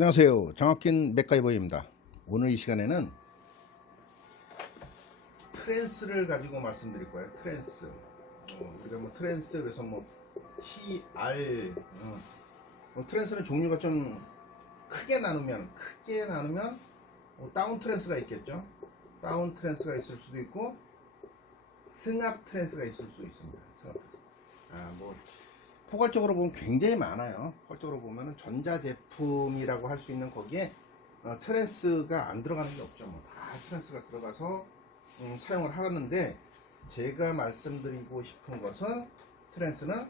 안녕하세요. 정확힌 맥가이버입니다. 오늘 이 시간에는 트랜스를 가지고 말씀드릴 거예요. 트랜스. 우리가 뭐 트랜스 그래서 뭐 TR 트랜스는 종류가 좀 크게 나누면 다운 트랜스가 있겠죠. 다운 트랜스가 있을 수도 있고 승합 트랜스가 있을 수 있습니다. 승합 트랜스. 포괄적으로 보면 굉장히 많아요. 포괄적으로 보면은 전자제품이라고 할 수 있는 거기에 트랜스가 안 들어가는 게 없죠. 다 트랜스가 들어가서 사용을 하는데, 제가 말씀드리고 싶은 것은 트랜스는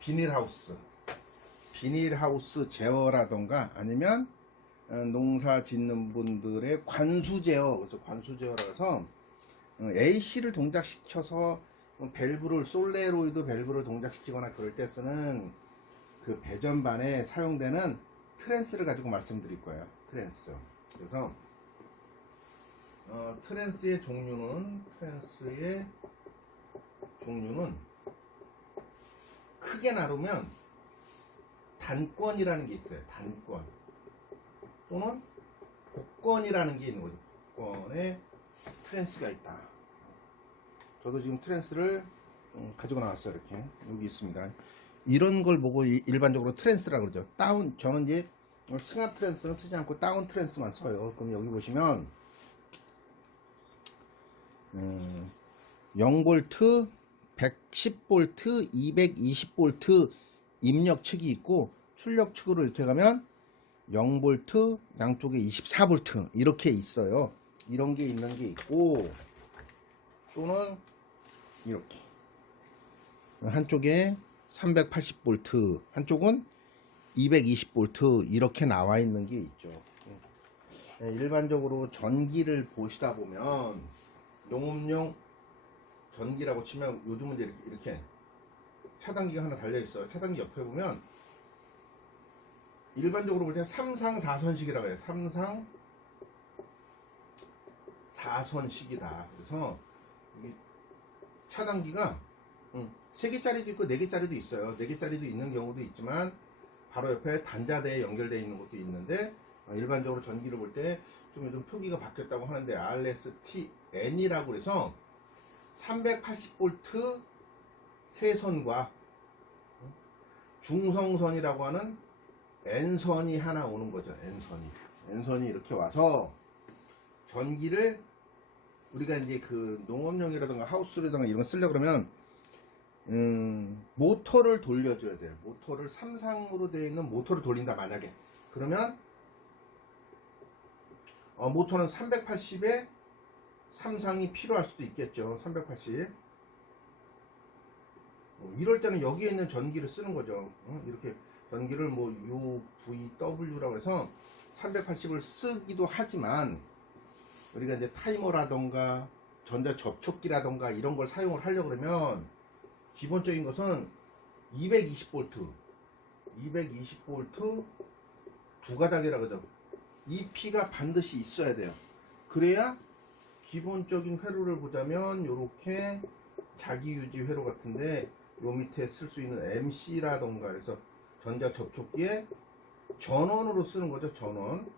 비닐하우스 제어라던가 아니면 농사 짓는 분들의 관수 제어, 그래서 관수 제어라 해서 AC를 동작시켜서 밸브를 솔레로이드 밸브를 동작시키거나 그럴 때 쓰는 그 배전반에 사용되는 트랜스를 가지고 말씀드릴 거예요. 트랜스. 그래서 트랜스의 종류는 크게 나누면 단권이라는 게 있어요. 단권 또는 복권이라는 게 있는 거죠. 복권에 트랜스가 있다. 저도 지금 트랜스를 가지고 나왔어요. 이렇게 여기 있습니다. 이런 걸 보고 일반적으로 트랜스라고 그러죠. 저는 이제 승합 트랜스는 쓰지 않고 다운 트랜스만 써요. 그럼 여기 보시면 0V, 110V, 220V 입력 측이 있고, 출력 측으로 이렇게 가면 0V, 양쪽에 24V 이렇게 있어요. 이런 게 있는 게 있고, 또는 이렇게 한쪽에 380V, 한쪽은 220V 이렇게 나와 있는 게 있죠. 일반적으로 전기를 보시다 보면 농업용 전기라고 치면 요즘은 이렇게 차단기가 하나 달려 있어요. 차단기 옆에 보면 일반적으로 볼 때 3상 4선식이라고 해요. 3상 4선식이다. 그래서 이 차단기가 3개짜리도 있고 4개짜리도 있어요. 4개짜리도 있는 경우도 있지만 바로 옆에 단자대에 연결되어 있는 것도 있는데, 일반적으로 전기를 볼 때 좀 요즘 표기가 바뀌었다고 하는데 RSTN이라고 해서 380V 세선과 중성선이라고 하는 N선이 하나 오는 거죠. N선이 이렇게 와서 전기를 우리가 이제 그 농업용이라든가 하우스라든가 이런 거 쓰려고 그러면 모터를 돌려줘야 돼요. 모터를 3상으로 되어 있는 모터를 돌린다 만약에. 그러면 모터는 380에 3상이 필요할 수도 있겠죠. 380. 이럴 때는 여기에 있는 전기를 쓰는 거죠. 이렇게 전기를 뭐 UVW라고 해서 380을 쓰기도 하지만, 우리가 이제 타이머라던가 전자 접촉기라던가 이런 걸 사용을 하려고 그러면 기본적인 것은 220V 두 가닥이라고 하죠. 이 P가 반드시 있어야 돼요. 그래야 기본적인 회로를 보자면 요렇게 자기유지 회로 같은데 요 밑에 쓸 수 있는 MC라던가 그래서 전자 접촉기에 전원으로 쓰는 거죠. 전원.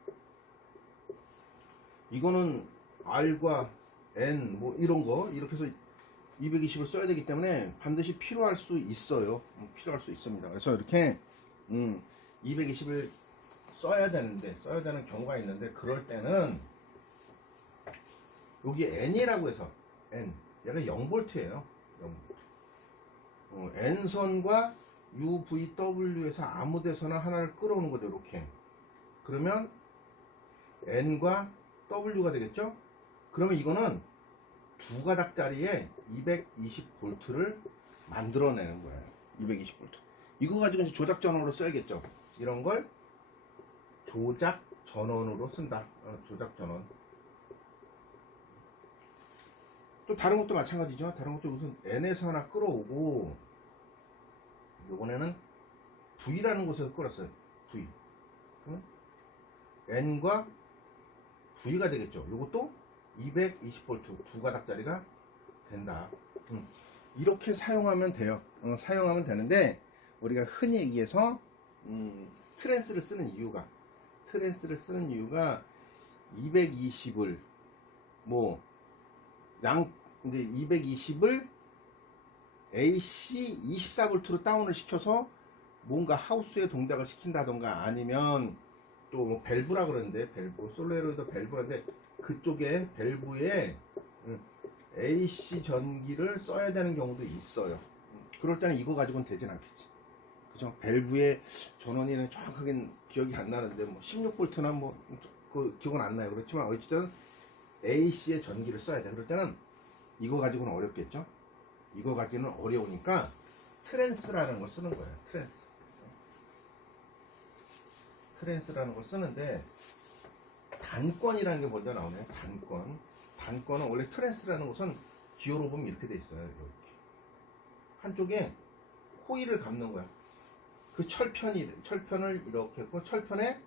이거는 R과 N 뭐 이런 거 이렇게 해서 220을 써야 되기 때문에 반드시 필요할 수 있어요. 필요할 수 있습니다. 그래서 이렇게 220을 써야 되는 경우가 있는데, 그럴 때는 여기 N이라고 해서 얘가 0V예요. 0V. N선과 UVW에서 아무 데서나 하나를 끌어오는 거죠. 이렇게. 그러면 N과 W가 되겠죠? 그러면 이거는 두 가닥짜리에 220V를 만들어내는 거예요. 220V. 이거 가지고 이제 조작 전원으로 써야겠죠? 이런 걸 조작 전원으로 쓴다. 조작 전원. 또 다른 것도 마찬가지죠. 다른 것도 우선 N에서 하나 끌어오고, 요번에는 V라는 곳에서 끌었어요. V. N과 V가 되겠죠. 요것도 220V 두 가닥짜리가 된다. 이렇게 사용하면 돼요. 사용하면 되는데, 우리가 흔히 얘기해서 트랜스를 쓰는 이유가 220을 이제 220을 AC 24V로 다운을 시켜서 뭔가 하우스에 동작을 시킨다던가 아니면 또 뭐 밸브라 그러는데 솔레로이드 밸브라인데 그쪽에 밸브에 AC 전기를 써야 되는 경우도 있어요. 그럴 때는 이거 가지고는 되진 않겠지. 그죠? 밸브의 전원이는 정확하게 기억이 안 나는데 뭐 16V나 그 기억은 안 나요. 그렇지만 어쨌든 AC의 전기를 써야 돼. 그럴 때는 이거 가지고는 어렵겠죠. 이거 가지고는 어려우니까 트랜스라는 걸 쓰는 거예요. 트랜스라는 걸 쓰는데 단권이라는 게 먼저 나오네요. 단권은 원래 트랜스라는 것은 기호로 보면 이렇게 돼 있어요. 이렇게 한쪽에 코일을 감는 거야. 그 철편을 이렇게 했고 철편에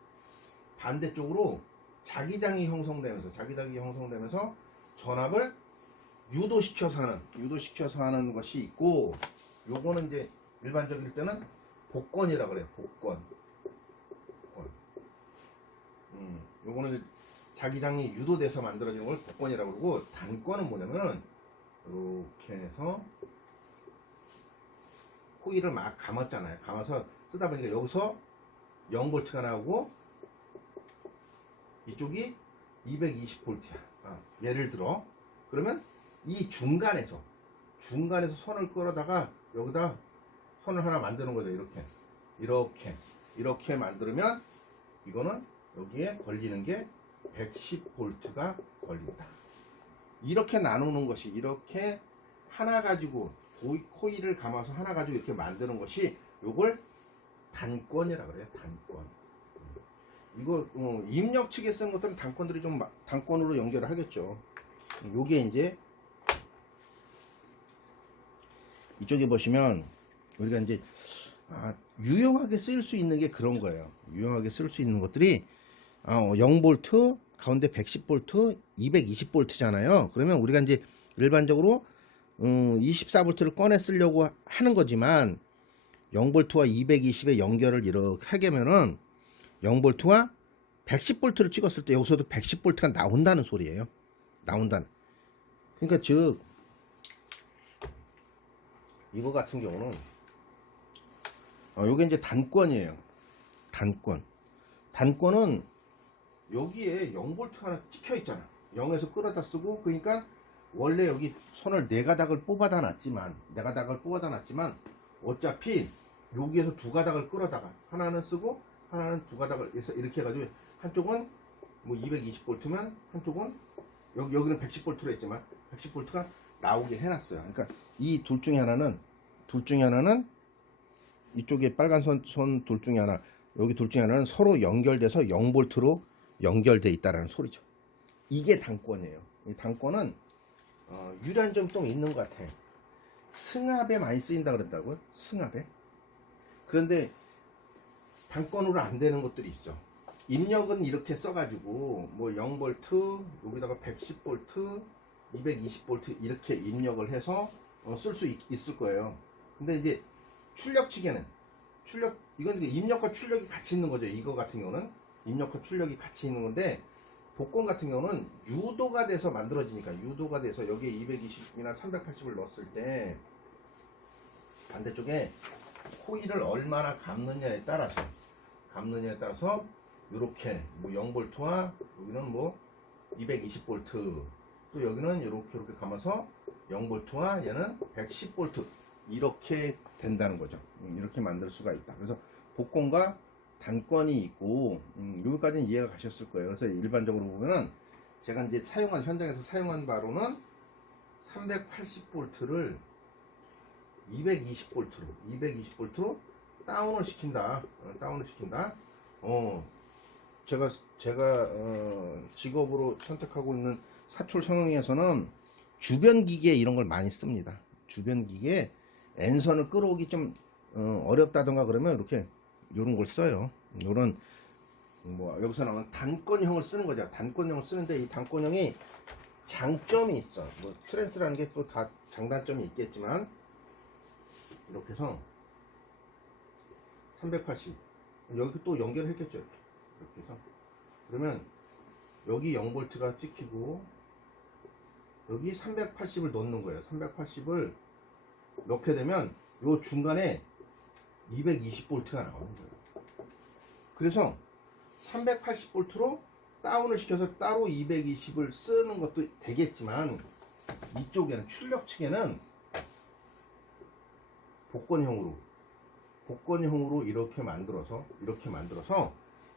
반대쪽으로 자기장이 형성되면서 전압을 유도시켜서 하는 것이 있고, 요거는 이제 일반적일 때는 복권이라고 그래요. 복권. 요거는 이제 자기장이 유도돼서 만들어지는 걸 복권이라고 그러고, 단권은 뭐냐면은 이렇게 해서 코일을 막 감았잖아요. 감아서 쓰다 보니까 여기서 0V가 나오고 이쪽이 220V야. 예를 들어 그러면 이 중간에서 선을 끌어다가 여기다 선을 하나 만드는 거죠. 이렇게 만들면 이거는 여기에 걸리는 게 110V가 걸린다. 이렇게 나누는 것이, 이렇게 하나 가지고 코일을 감아서 하나 가지고 이렇게 만드는 것이 요걸 단권이라고 그래요. 단권. 이거 입력 측에 쓴 것들은 단권들이 좀 단권으로 연결을 하겠죠. 요게 이제 이쪽에 보시면 우리가 이제 유용하게 쓰일 수 있는 게 그런 거예요. 유용하게 쓸 수 있는 것들이 0V 가운데 110V 220V잖아요. 그러면 우리가 이제 일반적으로 24V를 꺼내 쓰려고 하는 거지만 0V와 220의 연결을 이렇게 하게면은 0V와 110V를 찍었을 때 여기서도 110V가 나온다는 소리예요. 그러니까 즉 이거 같은 경우는 요게 이제 단권이에요. 단권은 여기에 0V 하나 찍혀 있잖아. 0에서 끌어다 쓰고, 그러니까 원래 여기 선을 4가닥을 뽑아다 놨지만 어차피 여기에서 2가닥을 끌어다가 하나는 쓰고 하나는 2가닥을 해서 이렇게 해가지고 한쪽은 뭐 220V면 한쪽은 여기는 110V로 했지만 110V가 나오게 해놨어요. 그러니까 이 둘 중에 하나는 이쪽에 빨간 선 둘 중에 하나, 여기 둘 중에 하나는 서로 연결돼서 0V로 연결돼 있다라는 소리죠. 이게 단권이에요. 이 단권은 유리한 점이 좀 있는 것 같아. 승합에 많이 쓰인다 그랬다고요? 승합에? 그런데 단권으로 안 되는 것들이 있어. 입력은 이렇게 써가지고 뭐 0V 여기다가 110V 220V 이렇게 입력을 해서 쓸 수 있을 거예요. 근데 이제 출력 측에는 이건 이제 입력과 출력이 같이 있는 거죠. 이거 같은 경우는 입력과 출력이 같이 있는 건데, 복권 같은 경우는 유도가 돼서 만들어지니까, 유도가 돼서 여기에 220이나 380을 넣었을 때 반대쪽에 코일을 얼마나 감느냐에 따라서 이렇게 뭐 0V와 여기는 뭐 220V, 또 여기는 이렇게 감아서 0V와 얘는 110V 이렇게 된다는 거죠. 이렇게 만들 수가 있다. 그래서 복권과 단권이 있고, 여기까지는 이해가 가셨을 거예요. 그래서 일반적으로 보면은 제가 이제 현장에서 사용한 바로는 380V를 220V로 다운을 시킨다. 제가 직업으로 선택하고 있는 사출 성형에서는 주변 기계 이런 걸 많이 씁니다. 주변 기계 N선을 끌어오기 좀 어렵다던가 그러면 이렇게 요런 걸 써요. 요런 뭐 여기서 나오는 단권형을 쓰는 거죠. 단권형을 쓰는데 이 단권형이 장점이 있어. 뭐 트랜스라는 게 또 다 장단점이 있겠지만, 이렇게 해서 380 여기 또 연결을 했겠죠. 이렇게 해서. 그러면 여기 0V가 찍히고 여기 380을 넣는 거예요. 380을 넣게 되면 요 중간에 220V가 나오는 거예요. 그래서 380V로 다운을 시켜서 따로 220을 쓰는 것도 되겠지만 이쪽에는 출력 측에는 복권형으로 이렇게 만들어서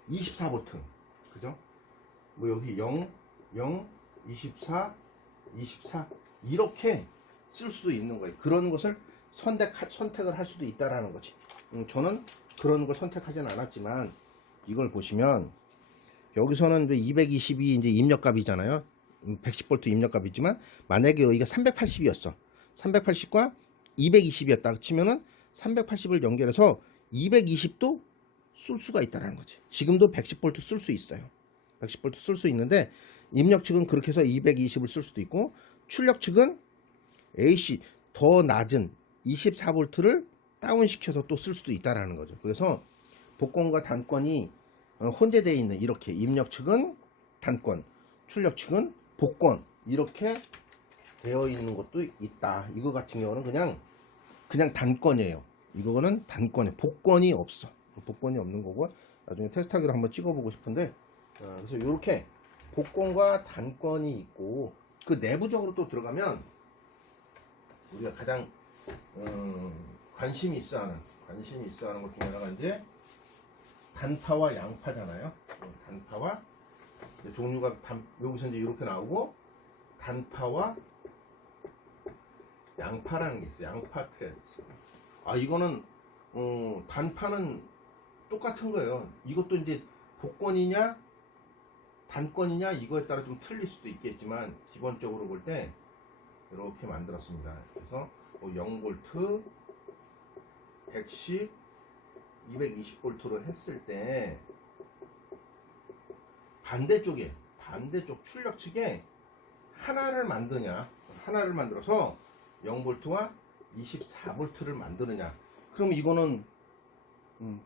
24V, 그죠? 뭐 여기 0, 0, 24, 24 이렇게 쓸 수도 있는 거예요. 그런 것을 선택을 할 수도 있다라는 거지. 저는 그런 걸 선택하진 않았지만 이걸 보시면 여기서는 220이 이제 입력값이잖아요. 110V 입력값이지만 만약에 여기가 380이었어. 380과 220이었다 치면은 380을 연결해서 220도 쓸 수가 있다라는 거지. 지금도 110V 쓸 수 있어요. 110V 쓸 수 있는데 입력 측은 그렇게 해서 220을 쓸 수도 있고 출력 측은 AC 더 낮은 24V를 다운시켜서 또 쓸 수도 있다라는 거죠. 그래서 복권과 단권이 혼재되어 있는 이렇게 입력 측은 단권, 출력 측은 복권 이렇게 되어 있는 것도 있다. 이거 같은 경우는 그냥 단권이에요. 이거는 단권에 복권이 없어. 복권이 없는 거고 나중에 테스트하기로 한번 찍어보고 싶은데 그래서 이렇게 복권과 단권이 있고 그 내부적으로 또 들어가면 우리가 가장 관심이 있어하는 것 중에 하나가 이제 단파와 양파잖아요. 단파와 종류가 여기서 이제 이렇게 나오고 단파와 양파라는 게 있어요. 양파 트랜스. 이거는 단파는 똑같은 거예요. 이것도 이제 복권이냐 단권이냐 이거에 따라 좀 틀릴 수도 있겠지만 기본적으로 볼 때 이렇게 만들었습니다. 그래서 0V, 110, 220V로 했을 때 반대쪽 출력 측에 하나를 만들어서 0V와 24V를 만드느냐. 그럼 이거는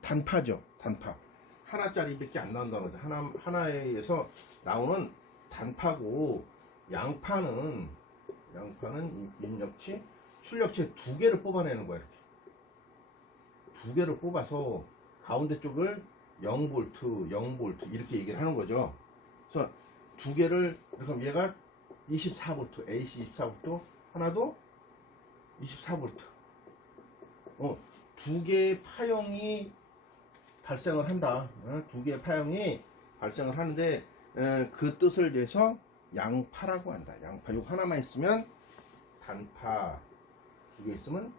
단파죠. 단파. 하나짜리밖에 안 나온다는 거죠. 하나에서 나오는 단파고 양파는 입력치, 출력치 두 개를 뽑아내는 거야. 이렇게. 두 개를 뽑아서 가운데 쪽을 0V 이렇게 얘기를 하는 거죠. 그래서 두 개를 그럼 얘가 24V, AC 24V, 하나도 24V. 두 개의 파형이 발생을 한다. 두 개의 파형이 발생을 하는데 그 뜻을 내서 양파라고 한다. 양파. 요 하나만 있으면 단파, 두 개 있으면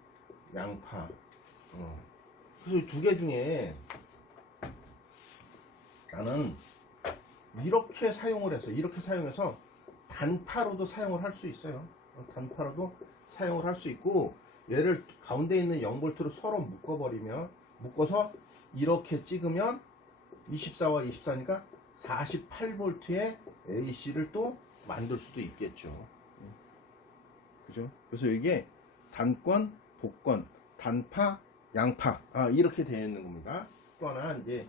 양파. 그래서 두 개 중에 나는 이렇게 사용해서 단파로도 사용을 할 수 있어요. 단파로도 사용을 할 수 있고 얘를 가운데 있는 0V로 서로 묶어서 이렇게 찍으면 24와 24니까 48V의 AC를 또 만들 수도 있겠죠. 그죠? 그래서 이게 단권, 복권, 단파, 양파 이렇게 되어 있는 겁니다. 또 하나 이제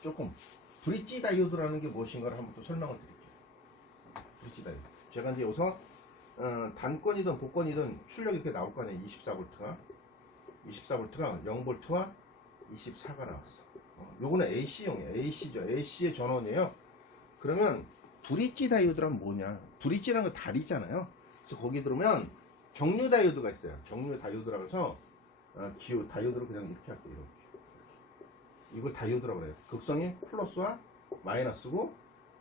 조금 브릿지 다이오드라는 게 무엇인가를 한번 또 설명을 드릴게요. 브릿지 다이오드. 제가 이제 여기서 단권이든 복권이든 출력이 이렇게 나올 거 아니에요. 24V가 0V와 24가 나왔어. 요거는 AC용이에요. AC죠. AC의 전원이에요. 그러면 브릿지 다이오드란 뭐냐? 브릿지라는 거 다리잖아요. 그래서 거기 들어오면 정류 다이오드가 있어요. 정류 다이오드라고 해서 기호 다이오드로 그냥 이렇게 할게요. 이렇게. 이걸 다이오드라고 그래요. 극성이 플러스와 마이너스고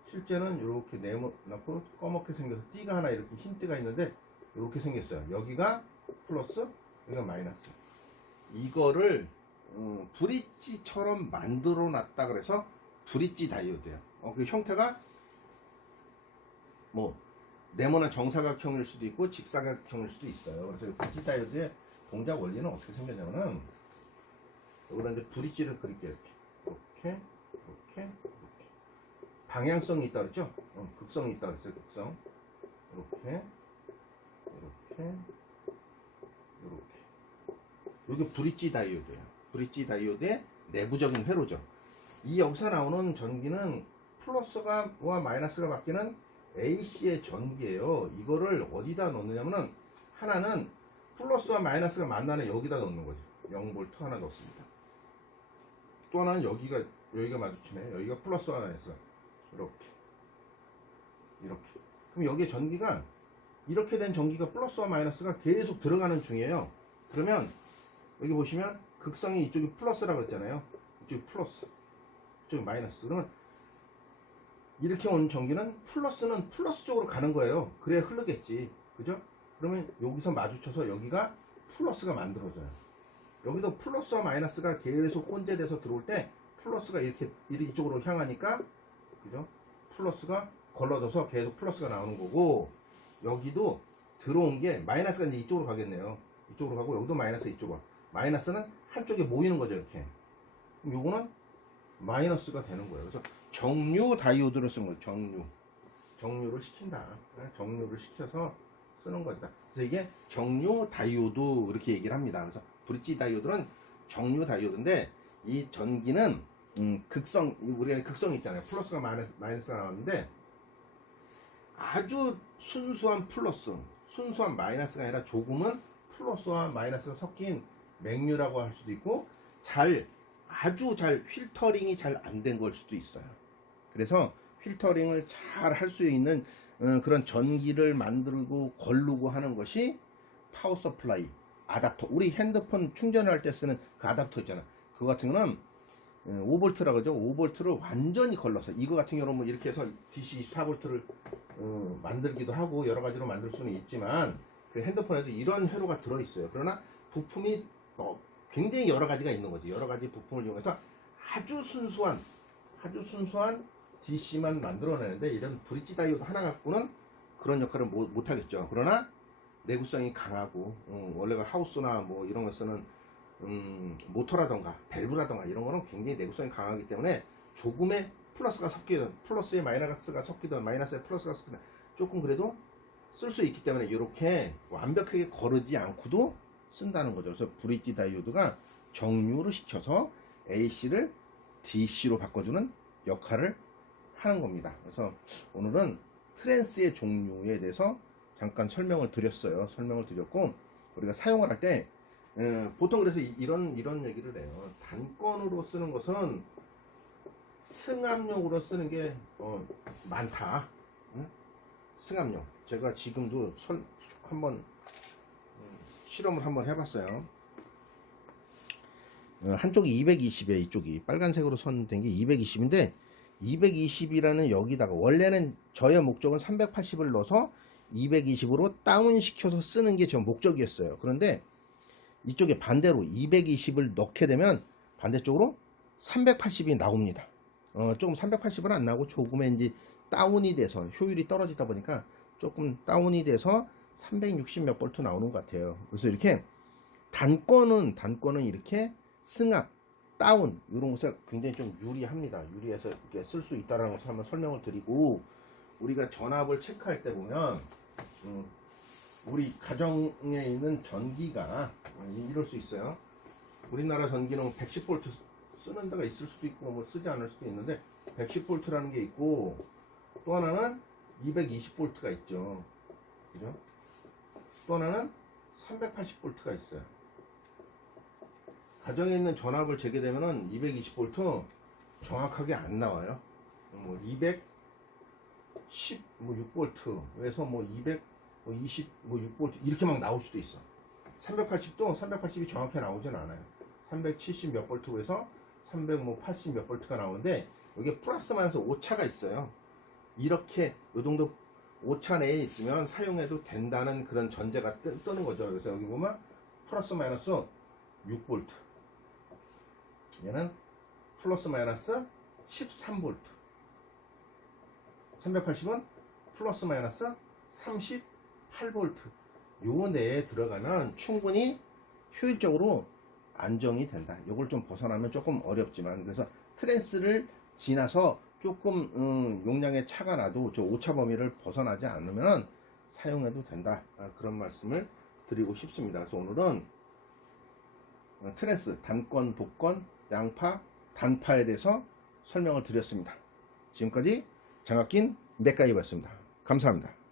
실제는 이렇게 네모나고 검게 생겨서 띠가 하나 이렇게 흰 띠가 있는데 이렇게 생겼어요. 여기가 플러스, 여기가 마이너스. 이거를 브릿지처럼 만들어 놨다 그래서 브릿지 다이오드예요. 그 형태가 뭐 네모난 정사각형일 수도 있고 직사각형일 수도 있어요. 그래서 브릿지 다이오드의 동작 원리는 어떻게 생겼냐면은 여기다 이제 브릿지를 그릴게요. 이렇게 방향성이 있다 그랬죠? 극성이 있다 그랬어요. 극성. 이렇게. 이게 브릿지 다이오드예요. 브릿지 다이오드의 내부적인 회로죠. 이 여기서 나오는 전기는 플러스와 마이너스가 바뀌는 AC의 전기예요. 이거를 어디다 넣느냐면은 하나는 플러스와 마이너스가 만나는 여기다 넣는 거죠. 0V 하나 넣습니다. 또 하나는 여기가 마주치네. 여기가 플러스와 마이너스. 이렇게. 그럼 여기에 전기가 이렇게 된 전기가 플러스와 마이너스가 계속 들어가는 중이에요. 그러면 여기 보시면 극성이 이쪽이 플러스라고 그랬잖아요. 이쪽이 플러스, 이쪽이 마이너스. 그러면 이렇게 온 전기는 플러스는 플러스 쪽으로 가는 거예요. 그래야 흐르겠지. 그죠? 그러면 여기서 마주쳐서 여기가 플러스가 만들어져요. 여기도 플러스와 마이너스가 계속 혼재돼서 들어올 때 플러스가 이렇게 이쪽으로 향하니까, 그죠? 플러스가 걸러져서 계속 플러스가 나오는 거고, 여기도 들어온 게 마이너스가 이제 이쪽으로 가겠네요. 이쪽으로 가고, 여기도 마이너스 이쪽으로. 마이너스는 한쪽에 모이는 거죠, 이렇게. 그럼 요거는 마이너스가 되는 거예요. 그래서 정류 다이오드를 쓴 거예요. 정류를 시킨다. 정류를 시켜서 쓰는 거다. 그래서 이게 정류 다이오드 이렇게 얘기를 합니다. 그래서 브릿지 다이오드는 정류 다이오드인데, 이 전기는 극성, 우리가 극성이 있잖아요. 플러스가 마이너스가 나왔는데, 아주 순수한 플러스, 순수한 마이너스가 아니라 조금은 플러스와 마이너스가 섞인 맹류라고 할 수도 있고, 아주 잘 필터링이 잘 안 된 걸 수도 있어요. 그래서 필터링을 잘 할 수 있는 그런 전기를 만들고 걸르고 하는 것이 파워 서플라이, 아답터. 우리 핸드폰 충전할 때 쓰는 그 아답터 있잖아. 그거 같은 거는 5V라고 그러죠. 5V를 완전히 걸러서, 이거 같은 경우는 뭐 이렇게 해서 DC 24V를 만들기도 하고 여러 가지로 만들 수는 있지만, 그 핸드폰에도 이런 회로가 들어있어요. 그러나 부품이 굉장히 여러 가지가 있는 거지. 여러 가지 부품을 이용해서 아주 순수한 DC만 만들어내는데, 이런 브릿지 다이오드 하나 갖고는 그런 역할을 못 하겠죠. 그러나 내구성이 강하고, 원래가 하우스나 뭐 이런 거 쓰는 모터라던가 밸브라던가 이런 거는 굉장히 내구성이 강하기 때문에 조금의 플러스가 섞이든, 플러스에 마이너스가 섞이든, 마이너스에 플러스가 섞이든 조금 그래도 쓸 수 있기 때문에 이렇게 완벽하게 거르지 않고도 쓴다는 거죠. 그래서 브릿지 다이오드가 정류를 시켜서 AC를 DC로 바꿔주는 역할을 하는 겁니다. 그래서 오늘은 트랜스의 종류에 대해서 잠깐 설명을 드렸어요. 설명을 드렸고, 우리가 사용을 할 때 보통 그래서 이런 얘기를 해요. 단건으로 쓰는 것은 승합용으로 쓰는 게 많다. 승합용. 제가 지금도 한번 실험을 한번 해봤어요. 한쪽이 220이에요. 이쪽이 빨간색으로 선된 게 220인데, 220이라는 여기다가 원래는 저의 목적은 380을 넣어서 220으로 다운시켜서 쓰는 게 저 목적이었어요. 그런데 이쪽에 반대로 220을 넣게 되면 반대쪽으로 380이 나옵니다. 조금 380은 안 나오고 조금의 이제 다운이 돼서 효율이 떨어지다 보니까 조금 다운이 돼서 360 몇 볼트 나오는 것 같아요. 그래서 이렇게 단건은 이렇게 승합, 다운 이런 것에 굉장히 좀 유리합니다. 유리해서 이렇게 쓸 수 있다라는 것을 한번 설명을 드리고, 우리가 전압을 체크할 때 보면 우리 가정에 있는 전기가 이럴 수 있어요. 우리나라 전기는 110V 쓰는 데가 있을 수도 있고 뭐 쓰지 않을 수도 있는데, 110V라는 게 있고, 또 하나는 220V가 있죠. 그죠? 또 하나는 380V가 있어요. 가정에 있는 전압을 재게 되면은 220V 정확하게 안 나와요. 뭐 210 뭐 6V에서 뭐 220 뭐 6V 이렇게 막 나올 수도 있어. 380도 380이 정확히 나오진 않아요. 370 몇 볼트에서 380 몇 볼트가 나오는데, 여기에 플러스 마이너스 오차가 있어요. 이렇게 요 정도 오차 내에 있으면 사용해도 된다는 그런 전제가 뜨는 거죠. 그래서 여기 보면 플러스 마이너스 6V, 얘는 플러스 마이너스 13V, 380은 플러스 마이너스 38V. 요 내에 들어가면 충분히 효율적으로 안정이 된다. 요걸 좀 벗어나면 조금 어렵지만, 그래서 트랜스를 지나서 조금 용량의 차가 나도 저 오차 범위를 벗어나지 않으면 사용해도 된다. 그런 말씀을 드리고 싶습니다. 그래서 오늘은 트랜스, 단권, 복권, 양파, 단파에 대해서 설명을 드렸습니다. 지금까지 장학긴 맥가이버였습니다. 감사합니다.